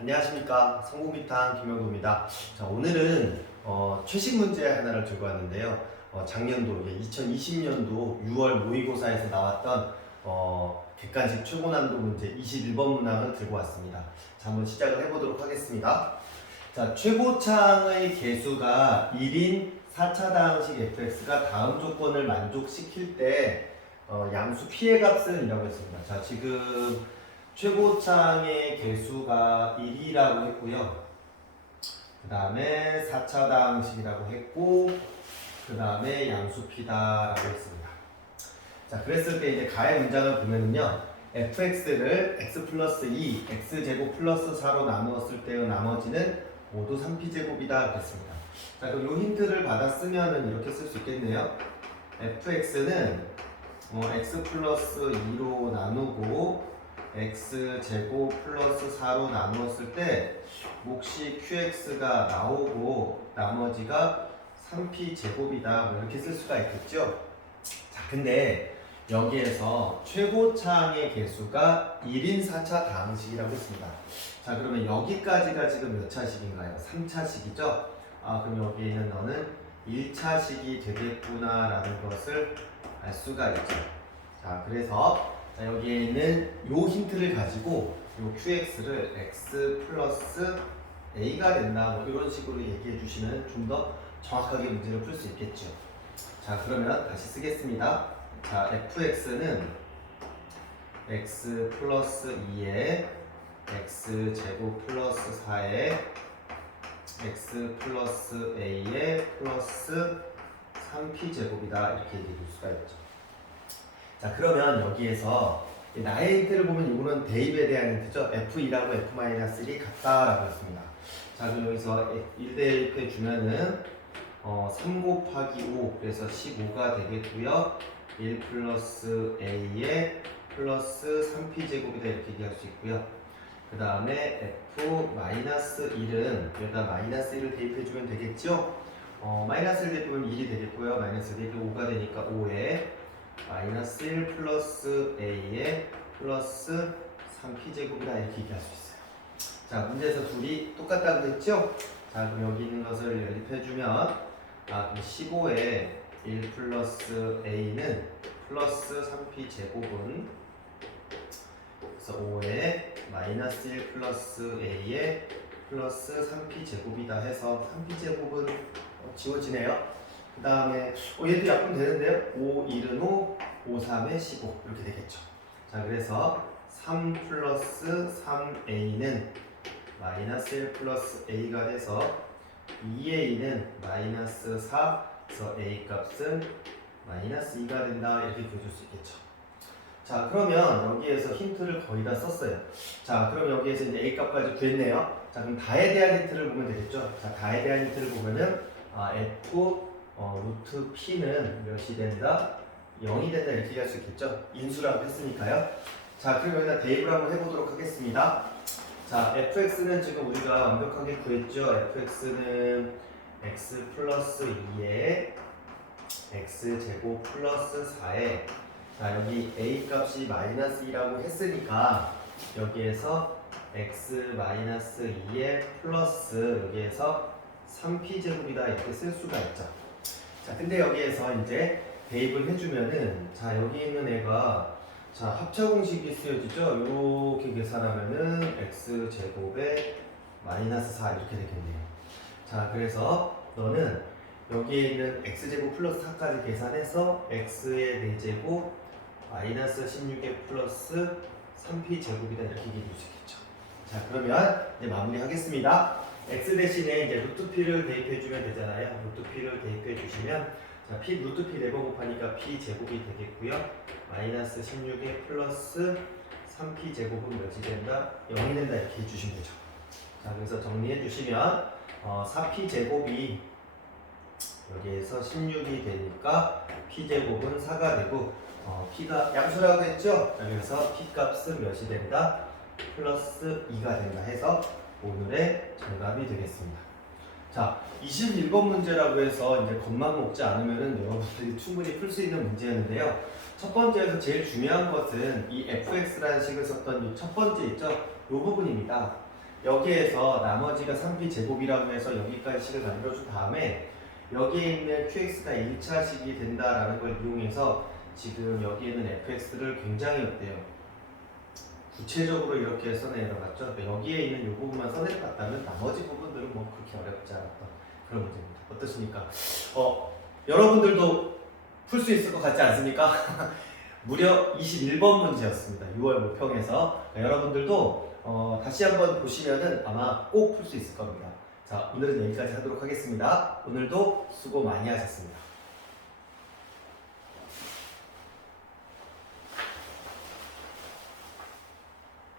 안녕하십니까 성공비탕 김영도입니다. 자 오늘은 어, 최신 문제 하나를 들고 왔는데요. 어, 작년도 이제 2020년도 6월 모의고사에서 나왔던 어, 객관식 최고난도 문제 21번 문항을 들고 왔습니다. 자 한번 시작을 해보도록 하겠습니다. 자 최고창의 개수가 1인 4차당식 fx가 다음 조건을 만족시킬 때 어, 양수 피해 값은 이라고 했습니다. 자 지금 최고창의 개수가 1이라고 했고요. 그 다음에 4차당식이라고 했고, 그 다음에 양수피다라고 했습니다. 자, 그랬을 때 이제 가의 문장을 보면은요, fx를 x 플러스 2, x제곱 플러스 4로 나누었을 때의 나머지는 모두 3p제곱이다 그랬습니다. 자, 그럼 이 힌트를 받아 쓰면은 이렇게 쓸 수 있겠네요. fx는 어, x 플러스 2로 나누고 x 제곱 플러스 4로 나누었을 때 몫이 qx가 나오고 나머지가 3p 제곱이다 뭐 이렇게 쓸 수가 있겠죠. 자, 근데 여기에서 최고창의 개수가 1인 4차 다항식이라고 했습니다. 자, 그러면 여기까지가 지금 몇 차식인가요? 3차식이죠. 아, 그럼 여기에 있는 너는 1차식이 되겠구나라는 것을 알 수가 있죠. 자, 그래서 자, 여기에 있는 요 힌트를 가지고 요 qx를 x 플러스 a가 된다 뭐 이런 식으로 얘기해 주시면 좀 더 정확하게 문제를 풀 수 있겠죠. 자 그러면 다시 쓰겠습니다. 자 fx는 x 플러스 2에 x 제곱 플러스 4에 x 플러스 a에 플러스 3p 제곱이다 이렇게 얘기해 줄 수가 있죠. 자 그러면 여기에서 나의 힌트를 보면 이거는 대입에 대한 힌트죠. F2라고 F-1이 같다라고 했습니다. 자 그럼 여기서 1대입해 주면은 어, 3 곱하기 5 그래서 15가 되겠고요. 1 플러스 A에 플러스 3P 제곱이다 이렇게 얘기할 수 있고요. 그 다음에 F 마이너스 1은 여기다 마이너스 1을 대입해 주면 되겠죠. 어, 마이너스 1 대입하면 1이 되겠고요. 마이너스 1 대입 5가 되니까 5에 마이너스 1 플러스 a에 플러스 3p제곱이다 이렇게 얘기할 수 있어요. 자 문제에서 둘이 똑같다고 했죠? 자 그럼 여기 있는 것을 연립해주면 아 그럼 15에 1 플러스 a는 플러스 3p제곱은 그래서 5에 마이너스 1 플러스 a에 플러스 3p제곱이다 해서 3p제곱은 지워지네요. 그 다음에 어, 얘도 약분 되는데요. 5, 1은 5, 5, 3에 15 이렇게 되겠죠. 자 그래서 3 플러스 3a는 마이너스 1 플러스 a가 돼서 2a는 마이너스 4 그래서 a 값은 마이너스 2가 된다 이렇게 보여줄 수 있겠죠. 자 그러면 여기에서 힌트를 거의 다 썼어요. 자 그럼 여기에서 이제 a 값까지 구했네요. 자 그럼 다에 대한 힌트를 보면 되겠죠. 자 다에 대한 힌트를 보면은 아, f 어, 루트 p는 몇이 된다? 0이 된다 이렇게 할수 있겠죠? 인수라고 했으니까요. 자, 그럼 여기다 대입을 한번 해보도록 하겠습니다. 자, fx는 지금 우리가 완벽하게 구했죠? fx는 x 플러스 2에 x 제곱 플러스 4에 자, 여기 a 값이 마이너스 2라고 했으니까 여기에서 x 마이너스 2에 플러스 여기에서 3p 제곱이다 이렇게 쓸 수가 있죠. 자, 근데 여기에서 이제 대입을 해주면은 자 여기 있는 애가 자 합차 공식이 쓰여지죠. 이렇게 계산하면은 x 제곱에 마이너스 4 이렇게 되겠네요. 자 그래서 너는 여기에 있는 x 제곱 플러스 4까지 계산해서 x의 4제곱 마이너스 16의 플러스 3p 제곱이다 이렇게 얘기해 있겠죠. 자 그러면 이제 마무리하겠습니다. X 대신에 이제 루트 p를 대입해 주면 되잖아요. 루트 p를 대입해 주시면 자 p 루트 p 4번 곱하니까 p 제곱이 되겠고요. 마이너스 16에 플러스 3p 제곱은 몇이 된다? 0이 된다 이렇게 해주시면 되죠. 자 그래서 정리해 주시면 어, 4p 제곱이 여기에서 16이 되니까 p 제곱은 4가 되고 어, p가 양수라고 했죠? 자, 그래서 p 값은 몇이 된다? 플러스 2가 된다 해서 오늘의 정답이 되겠습니다. 자, 21번 문제라고 해서 이제 겁만 먹지 않으면은 여러분들이 충분히 풀 수 있는 문제였는데요. 첫 번째에서 제일 중요한 것은 이 fx라는 식을 썼던 이 첫 번째 있죠? 이 부분입니다. 여기에서 나머지가 3p 제곱이라고 해서 여기까지 식을 만들어준 다음에 여기에 있는 qx가 1차식이 된다라는 걸 이용해서 지금 여기에는 fx를 굉장히 어때요? 구체적으로 이렇게 써내려갔죠. 그러니까 여기에 있는 이 부분만 써내려갔다면 나머지 부분들은 뭐 그렇게 어렵지 않았던 그런 문제입니다. 어떻습니까? 어, 여러분들도 풀 수 있을 것 같지 않습니까? 무려 21번 문제였습니다. 6월 모평에서 그러니까 여러분들도 어, 다시 한번 보시면은 아마 꼭 풀 수 있을 겁니다. 자, 오늘은 여기까지 하도록 하겠습니다. 오늘도 수고 많이 하셨습니다.